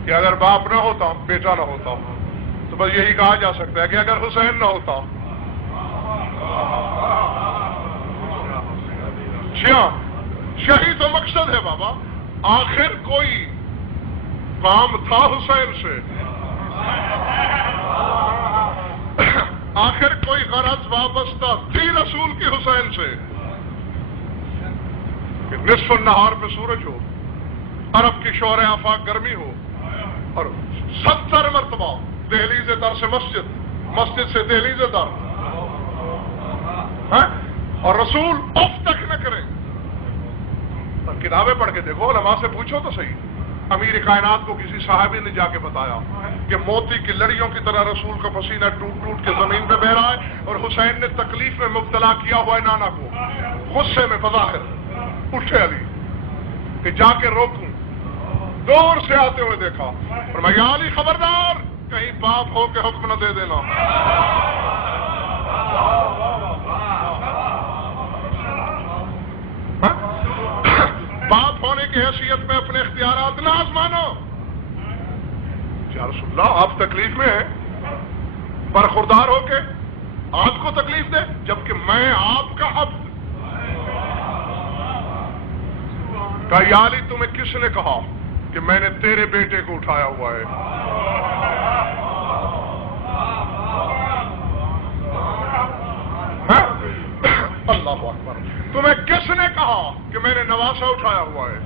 کہ اگر باپ نہ ہوتا بیٹا نہ ہوتا تو بس یہی کہا جا سکتا ہے کہ اگر حسین نہ ہوتا. یہی تو مقصد ہے بابا. آخر کوئی کام تھا حسین سے, آخر کوئی غرض وابستہ تھی رسول کی حسین سے کہ نصف النہار پہ سورج ہو, عرب کی شور آفاق گرمی ہو, اور 70 مرتبہ دہلیز در سے مسجد, مسجد سے دہلیز در, اور رسول اف تک نہ کریں. اور کتابیں پڑھ کے دیکھو, علماء سے پوچھو تو صحیح. امیر کائنات کو کسی صحابی نے جا کے بتایا کہ موتی کی لڑیوں کی طرح رسول کا پسینہ ٹوٹ ٹوٹ کے زمین پہ بہ رہا ہے, اور حسین نے تکلیف میں مبتلا کیا ہوا ہے نانا کو. غصے میں بظاہر اٹھے علی کہ جا کے روکوں, دور سے آتے ہوئے دیکھا, فرمایا علی خبردار کہیں باپ ہو کے حکم نہ دے دینا. باپ ہونے کی حیثیت میں اپنے اختیارات نہ آزمانو. یا رسول اللہ آپ تکلیف میں ہیں, برخوردار ہو کے آپ کو تکلیف دے, جبکہ میں آپ کا عبد. کہا یا علی تمہیں کس نے کہا کہ میں نے تیرے بیٹے کو اٹھایا ہوا ہے؟ اللہ اکبر. تمہیں کس نے کہا کہ میں نے نواسا اٹھایا ہوا ہے؟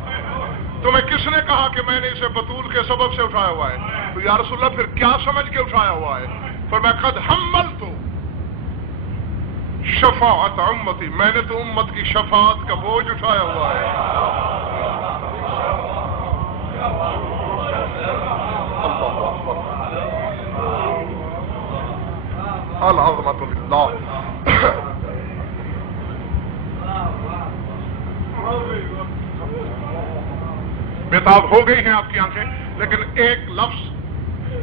تمہیں کس نے کہا کہ میں نے اسے بطول کے سبب سے اٹھایا ہوا ہے؟ تو یا رسول اللہ پھر کیا سمجھ کے اٹھایا ہوا ہے؟ فرمایا قد حملت شفاعت امتی، میں نے تو امت کی شفاعت کا بوجھ اٹھایا ہوا ہے۔ العظمت للہ۔ بےتاب ہو گئی ہیں آپ کی آنکھیں، لیکن ایک لفظ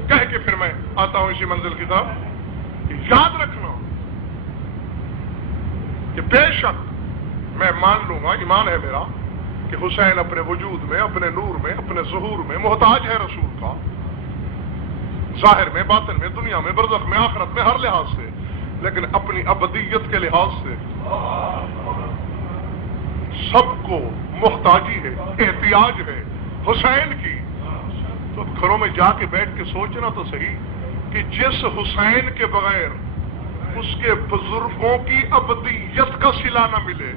کہہ کے پھر میں آتا ہوں اسی منزل کی طرف۔ یاد رکھنا کہ بے شک میں مان لوں گا، ایمان ہے میرا، کہ حسین اپنے وجود میں، اپنے نور میں، اپنے ظہور میں محتاج ہے رسول کا، ظاہر میں، باطن میں، دنیا میں، برزخ میں، آخرت میں، ہر لحاظ سے، لیکن اپنی ابدیت کے لحاظ سے سب کو محتاجی ہے، احتیاج ہے حسین کی۔ تو گھروں میں جا کے بیٹھ کے سوچنا تو صحیح کہ جس حسین کے بغیر اس کے بزرگوں کی ابدیت کا صلہ نہ ملے،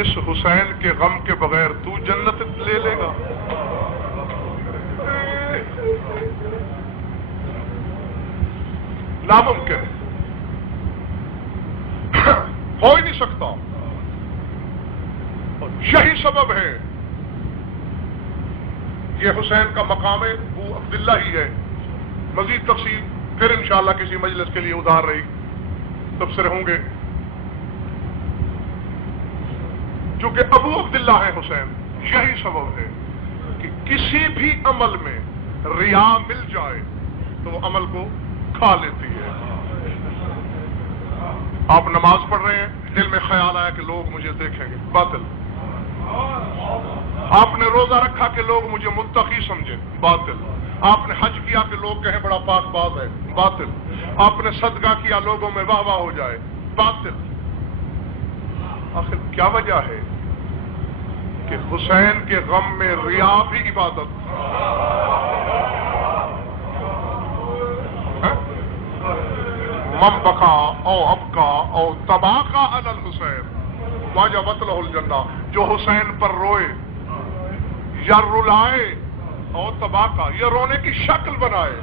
اس حسین کے غم کے بغیر تو جنت لے لے گا؟ ناممکن، ہو ہی نہیں سکتا۔ اور یہی سبب ہے، یہ حسین کا مقام ابو عبداللہ ہی ہے۔ مزید تفصیل پھر انشاءاللہ کسی مجلس کے لیے ادھار رہی، تبصرے ہوں گے۔ چونکہ ابو عبداللہ ہے حسین، یہی سبب ہے کہ کسی بھی عمل میں ریا مل جائے تو وہ عمل کو کھا لیتی ہے۔ آپ نماز پڑھ رہے ہیں، دل میں خیال آیا کہ لوگ مجھے دیکھیں گے، باطل۔ آپ نے روزہ رکھا کہ لوگ مجھے متقی سمجھیں، باطل۔ آپ نے حج کیا کہ لوگ کہیں بڑا پاک باز ہے، باطل۔ آپ نے صدقہ کیا لوگوں میں واہ واہ ہو جائے، باطل۔ آخر کیا وجہ ہے کہ حسین کے غم میں ریا بھی عبادت؟ من بکا او ابکا او تباکا علی الحسین وجبت لہ الجنہ، جو حسین پر روئے یا رلائے او تباکا، یہ رونے کی شکل بنائے۔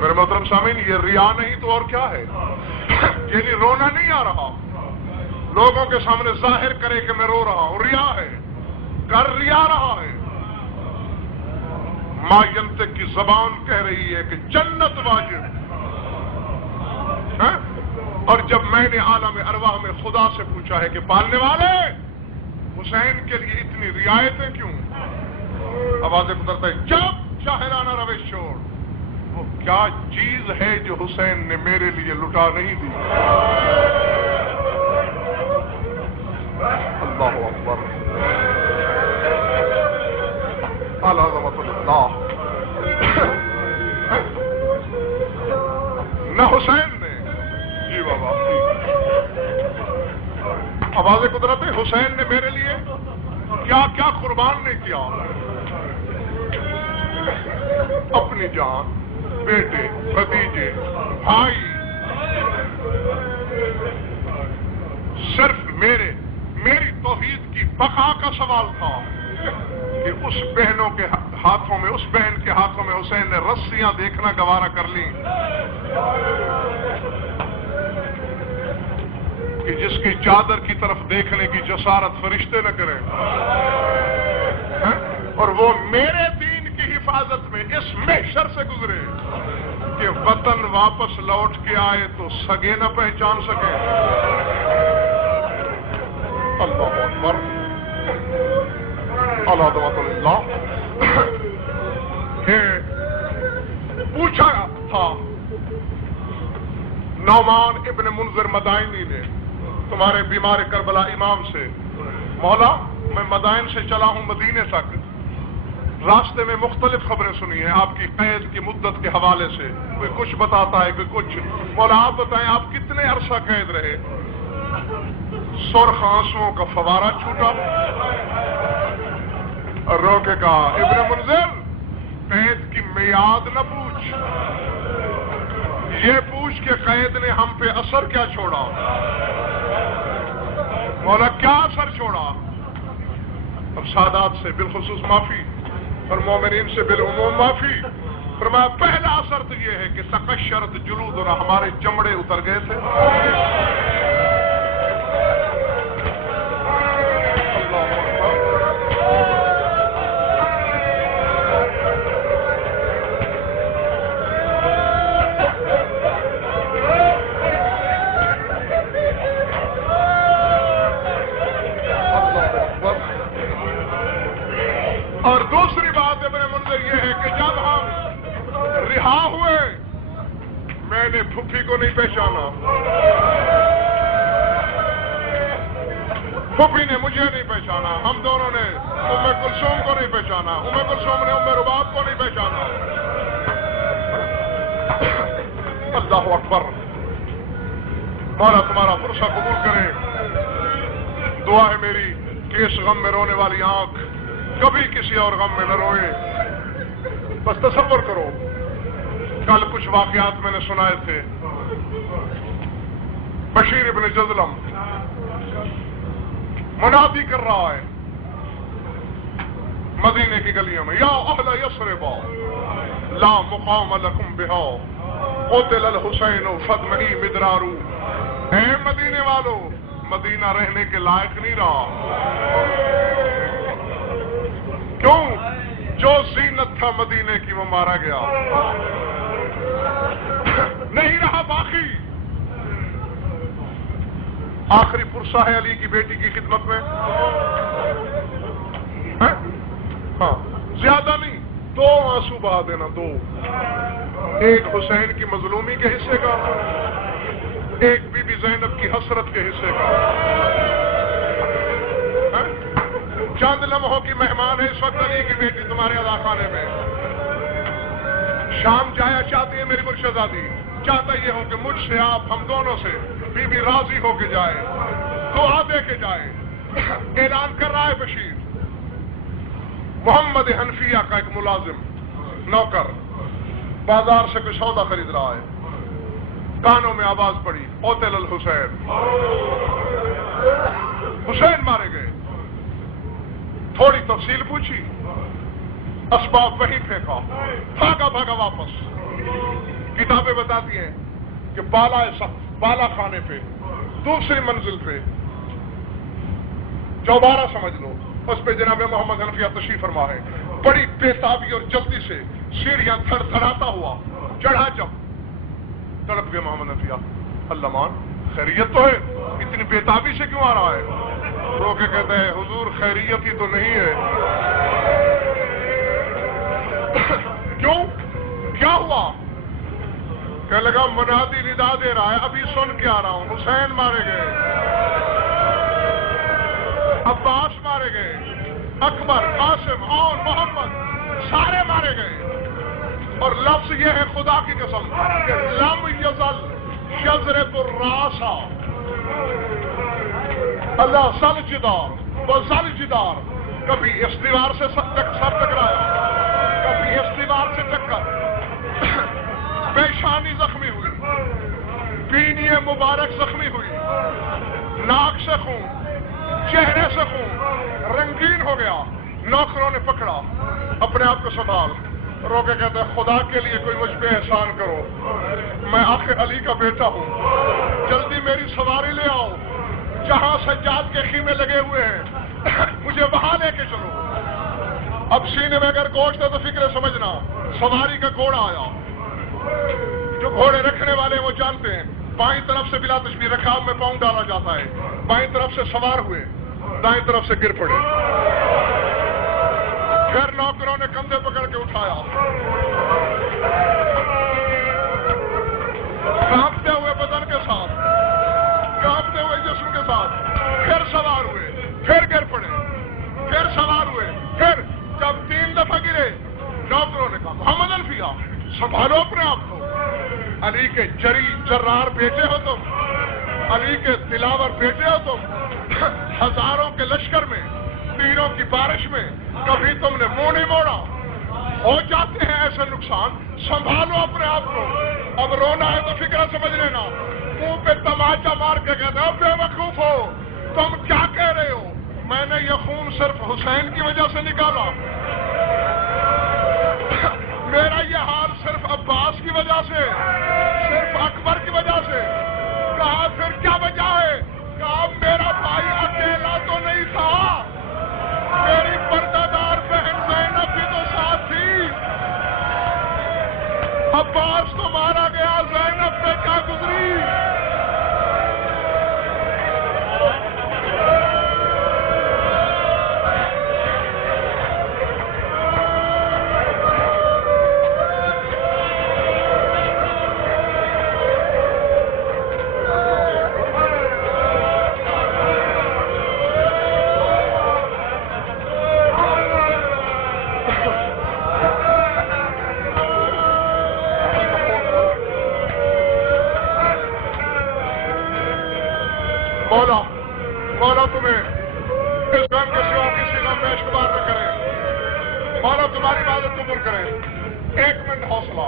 میرے محترم سامعین، یہ ریا نہیں تو اور کیا ہے؟ یعنی رونا نہیں آ رہا، لوگوں کے سامنے ظاہر کرے کہ میں رو رہا ہوں، ریا ہے، کر ریا رہا ہے۔ ما ینطق کی زبان کہہ رہی ہے کہ جنت واجب ہے، اور جب میں نے عالم ارواح میں خدا سے پوچھا ہے کہ پالنے والے حسین کے لیے اتنی رعایتیں کیوں، آوازیں گزرتا ہے جب شاہرانہ روش چھوڑ، وہ کیا چیز ہے جو حسین نے میرے لیے لٹا نہیں دی؟ اللہ اکبر، العظمت اللہ۔ نہ حسین نے، جی بابا، آواز قدرت ہے، حسین نے میرے لیے کیا کیا قربان نہیں کیا؟ اپنی جان، بیٹے، بھتیجے، بھائی، صرف میری توحید کی بقا کا سوال تھا کہ اس بہنوں کے ہاتھوں میں، اس بہن کے ہاتھوں میں حسین نے رسیاں دیکھنا گوارا کر لی کہ جس کی چادر کی طرف دیکھنے کی جسارت فرشتے نہ کریں، اور وہ میرے دین کی حفاظت میں اس محشر سے گزرے کہ وطن واپس لوٹ کے آئے تو سگے نہ پہچان سکے۔ اللہ اکبر، العظمت للہ۔ پوچھا تھا نعمان ابن منذر مدائنی نے تمہارے بیمار کربلا امام سے، مولا میں مدائن سے چلا ہوں مدینے تک، راستے میں مختلف خبریں سنی ہیں آپ کی قید کی مدت کے حوالے سے، کوئی کچھ بتاتا ہے، کوئی کچھ۔ مولا آپ بتائیں آپ کتنے عرصہ قید رہے؟ سرخ آنسوؤں کا فوارہ چھوٹا اور رو کے کہا ابن منذر قید کی میعاد نہ پوچھ، یہ پوچھ کہ قید نے ہم پہ اثر کیا چھوڑا۔ مولا کیا اثر چھوڑا؟ اب سادات سے بالخصوص معافی اور مومنین سے بالعموم معافی. فرمایا پہلا اثر تو یہ ہے کہ تقشرت جلودنا، ہمارے چمڑے اتر گئے تھے. اور دوسری بات ابن منذر یہ ہے کہ جب ہم رہا ہوئے میں نے پھپھی کو نہیں پہچانا، پھپھی نے مجھے نہیں پہچانا، ہم دونوں نے ام کلثوم کو نہیں پہچانا، ام کلثوم نے ام رباب کو نہیں پہچانا. اللہ اکبر. مولا تمہارا فرصہ قبول کرے. دعا ہے میری کہ اس غم میں رونے والی آنکھ کبھی کسی اور غم میں نہ روئے. بس تصور کرو، کل کچھ واقعات میں نے سنائے تھے. بشیر ابن جزلم منادی کر رہا ہے مدینے کی گلیوں میں، یا اہل یثرب لا مقام لکم بہا قتل الحسین فدمہی مدرارو. اے مدینے والو، مدینہ رہنے کے لائق نہیں رہا. کیوں؟ جو زینت تھا مدینے کی وہ مارا گیا، نہیں رہا باقی. آخری فرصہ ہے علی کی بیٹی کی خدمت میں. ہاں زیادہ نہیں، 2 آنسو بہا دینا، 2. ایک حسین کی مظلومی کے حصے کا، ایک بی بی زینب کی حسرت کے حصے کا. چند لمحوں کی مہمان ہے اس وقت علی کی بیٹی تمہارے اضاخانے میں. شام جایا چاہتی ہے میری مرشدزادی، چاہتا یہ ہو کہ مجھ سے آپ ہم دونوں سے بی بی راضی ہو کے جائے، دعا دے کے جائے. اعلان کر رہا ہے بشیر. محمد حنفیہ کا ایک ملازم نوکر بازار سے کوئی سودا خرید رہا ہے. کانوں میں آواز پڑی، قتل الحسین، حسین مارے گئے. تھوڑی تفصیل پوچھی، اسباب وہیں پھینکا، بھاگا بھاگا واپس. کتابیں بتاتی ہیں کہ بالا خانے پہ دوسری منزل پہ چوبارہ سمجھ لو، اس پہ جناب محمد حنفیہ تشریف فرما ہے. بڑی بےتابی اور جلدی سے سیڑھیاں تھڑ تھڑاتا ہوا چڑھا. جب تڑپ گئے محمد حنفیہ، اللہ مان خیریت تو ہے، اتنی بےتابی سے کیوں آ رہا ہے؟ رو کے کہتے ہیں حضور خیریت ہی تو نہیں ہے. کیوں؟ کیا ہوا؟ کہنے لگا منادی ندا دے رہا ہے، ابھی سن کے آ رہا ہوں، حسین مارے گئے، عباس مارے گئے، اکبر، قاسم اور محمد سارے مارے گئے. اور لفظ یہ ہے خدا کی قسم کہ لم یزل یضرب الراس، اللہ سل جدار وہ سل جدار. کبھی اس دیوار سے سر ٹکرایا، کبھی اس دیوار سے ٹکر، پیشانی زخمی ہوئی، بینی مبارک زخمی ہوئی، ناک سے خون، چہرے سے خون، رنگین ہو گیا. نوکروں نے پکڑا، اپنے آپ کو سنبھال. رو کے کہتے ہیں خدا کے لیے کوئی مجھ پہ احسان کرو، میں آخر علی کا بیٹا ہوں، جلدی میری سواری لے آؤ، جہاں سجاد کے خیمے لگے ہوئے ہیں مجھے وہاں لے کے چلو. اب سینے میں اگر گوشت ہے تو فکر سمجھنا، سواری کا گھوڑا آیا. جو گھوڑے رکھنے والے وہ جانتے ہیں، بائیں طرف سے بلا تشبیہ رکاب میں پاؤں ڈالا جاتا ہے، بائیں طرف سے سوار ہوئے، دائیں طرف سے گر پڑے. پھر نوکروں نے کندھے پکڑ کے اٹھایا، کانپتے ہوئے بدن کے ساتھ، کانپتے ہوئے جسم کے ساتھ، پھر سوار ہوئے، پھر گر پڑے، پھر سوار ہوئے. پھر جب 3 دفعہ گرے، نوکروں نے کہا محمد حنفیہ سنبھالو اپنے آپ کو، علی کے جرار بیٹے ہو تم، علی کے دلاور بیٹے ہو تم. ہزاروں کے لشکر میں، تیروں کی بارش میں کبھی تم نے منہ نہیں موڑا. ہو جاتے ہیں ایسے نقصان، سنبھالو اپنے آپ کو. اب رونا ہے تو فکر سمجھ لینا. منہ پہ تماچا مار کے کہتے ہو بے وقوف ہو، تم کیا یہ خون صرف حسین کی وجہ سے نکالا؟ میرا یہ حال صرف عباس کی وجہ سے، صرف اکبر کی وجہ سے؟ کہا پھر کیا وجہ ہے؟ کہا میرا بھائی اکیلا تو نہیں تھا، میری پردہ دار بہن زینب بھی تو ساتھ تھی۔ عباس تو مارا گیا، زینب پہ کیا گزری؟ مولا تمہیں اس غم کے سوا کسی غم میں اشتبار نہ کرے، مولا تمہاری عبادت قبول کرے۔ ایک منٹ حوصلہ،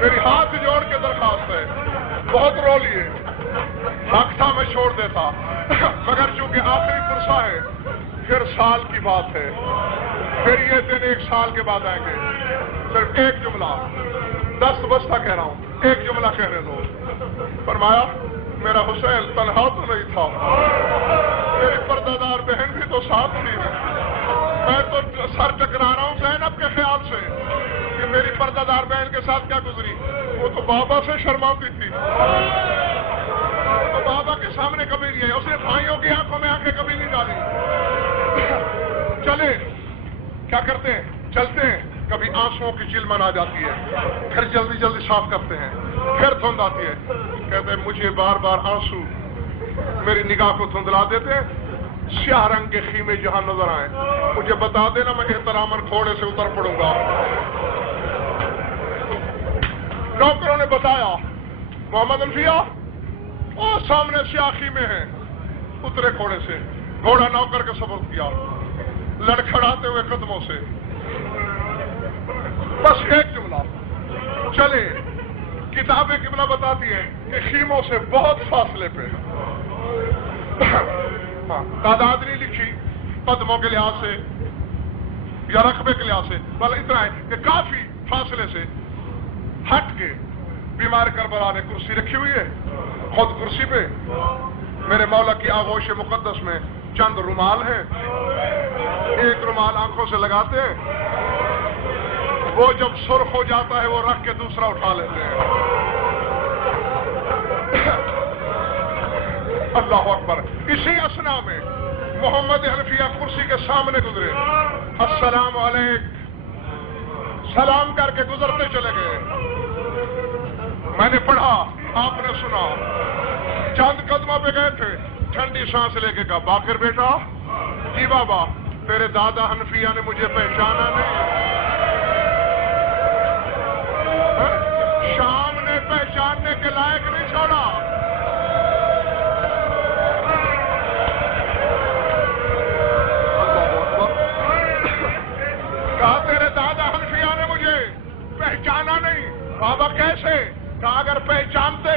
میری ہاتھ جوڑ کے درخواست ہے، بہت رو لیے، حق تھا میں چھوڑ دیتا، مگر چونکہ آخری فرصہ ہے، پھر سال کی بات ہے، پھر یہ دن 1 سال کے بعد آئیں گے۔ صرف ایک جملہ، دست بستہ کہہ رہا ہوں، ایک جملہ کہنے دو۔ فرمایا میرا حسین تنہا تو نہیں تھا، میری پردہ دار بہن بھی تو ساتھ تھی، میں تو سر ٹکرا رہا ہوں زینب کے خیال سے کہ میری پردہ دار بہن کے ساتھ کیا گزری۔ وہ تو بابا سے شرماتی تھی، تو بابا کے سامنے کبھی نہیں ہے، اس نے بھائیوں کی آنکھوں میں آنکھیں کبھی نہیں ڈالی۔ چلے کیا کرتے ہیں، چلتے ہیں، کبھی آنسوؤں کی چلمن آ جاتی ہے، پھر جلدی جلدی صاف کرتے ہیں، پھر دھند آتی ہے، کہتے ہیں مجھے بار بار آنسو میری نگاہ کو دھندلا دیتے ہیں، سیاہ رنگ کے خیمے جہاں نظر آئیں مجھے بتا دینا، میں احتراماً گھوڑے سے اتر پڑوں گا۔ نوکروں نے بتایا محمد الفیہ وہ سامنے سیاہ خیمے ہیں، اترے گھوڑے سے، گھوڑا نوکر کے سپرد کیا لڑکھڑاتے ہوئے قدموں سے، بس ایک جملہ چلے۔ کتابیں قبلہ بتاتی ہیں کہ خیموں سے بہت فاصلے پہ، تعداد نہیں لکھی قدموں کے لحاظ سے یا رقبے کے لحاظ سے، بل اتنا ہے کہ کافی فاصلے سے ہٹ کے بیمار کربلا نے کرسی رکھی ہوئی ہے، خود کرسی پہ میرے مولا کی آغوش مقدس میں چند رومال ہیں، ایک رومال آنکھوں سے لگاتے ہیں، وہ جب سرخ ہو جاتا ہے وہ رکھ کے دوسرا اٹھا لیتے ہیں۔ اللہ اکبر۔ اسی اسنا میں محمد حنفیہ کرسی کے سامنے گزرے، السلام علیکم سلام کر کے گزرتے چلے گئے، میں نے پڑھا، آپ نے سنا، چند قدموں پہ گئے تھے، ٹھنڈی سانس لے کے کہا باقر بیٹا، جی بابا، تیرے دادا حنفیہ نے مجھے پہچانا نہیں، شام نے پہچاننے کے لائق نہیں چھوڑا۔ کہا تیرے دادا حنفیہ نے مجھے پہچانا نہیں، بابا کیسے؟ کہا اگر پہچانتے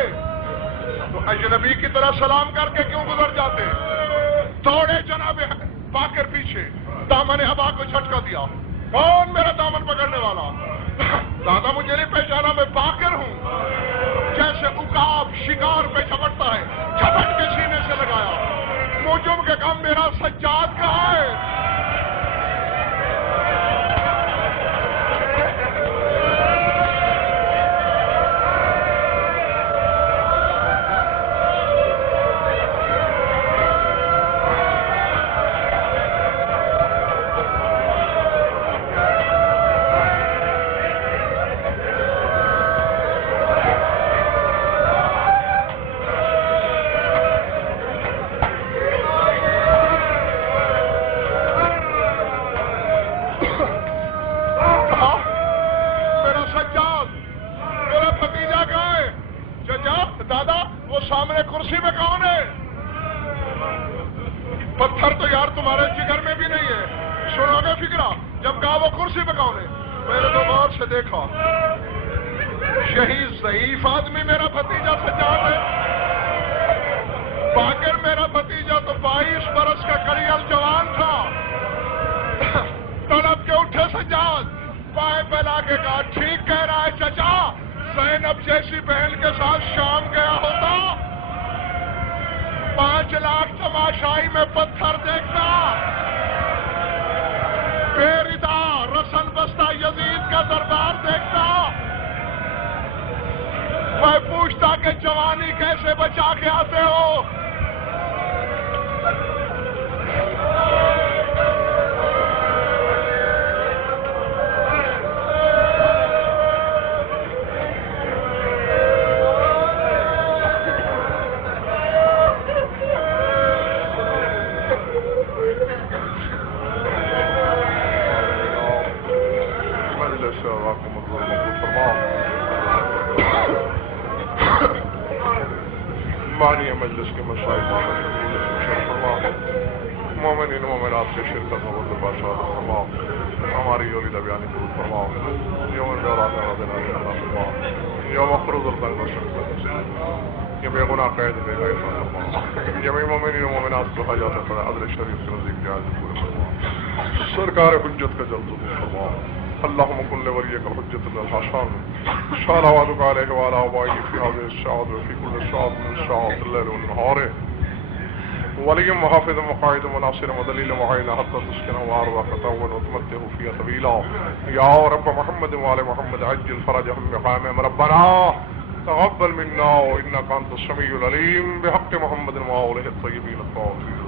تو اجنبی کی طرح سلام کر کے کیوں گزر جاتے؟ توڑے جناب باقر پیچھے، دامن ابا کو جھٹکا دیا، کون میرا دامن پکڑنے والا؟ دادا مجھے نہیں پہچانا، میں باقر ہوں۔ جیسے عقاب شکار پہ جھپٹتا ہے، جھپٹ کے سینے سے لگایا، موجم کے کام میرا سجاد کہاں ہے؟ سامنے کرسی میں کون ہے؟ پتھر تو یار تمہارے جگر میں بھی نہیں ہے، سنو گے فکرہ؟ جب کہا وہ کرسی پہ کون ہے، میں نے تو غور سے دیکھا، شہید ضعیف آدمی میرا بھتیجا سجاد ہے، باقر میرا بھتیجا تو 22 برس کا کڑی الجوان کہ کہا ٹھیک کہہ رہا ہے چچا، زینب جیسی بہن کے ساتھ شام گیا ہوتا 5 لاکھ تماشائی میں پتھر دیکھتا، پیردا رسن بستہ یزید کا دربار دیکھتا، میں پوچھتا کہ جوانی کیسے بچا کے آتے ہو؟ مانی مجلس کے مسائل مومنین مومنات سے شرکت مبد بادشاہ فرماؤ، ہماری یوری دبیانی قبول فرماؤ، یوم جورات دینا فرماؤ، یوم مخروض القلب یہ بے گناہ قید بے غیر فرماؤ، جميع مومنین و مومنات کو حاجات پر عدل شریف کے نزدیک جائز پورے فرماؤ، سرکار حجت کا جلد فرماؤ، اللهم كن لوليك الحجة بن الحسن صلواتك عليه وعلى آبائه في هذه الساعات وفي كل ساعة من ساعات الليل والنهار، ولي محافظ مقاعد مناصر ودليل معين حتى تسكنه وأرضك طولا وتمته فيها طويلا، يا رب محمد وآل محمد عجل فرجهم بقائمهم، ربنا تقبل منا وإنك أنت السميع العليم، بحق محمد وآله الطيبين الطاهرين.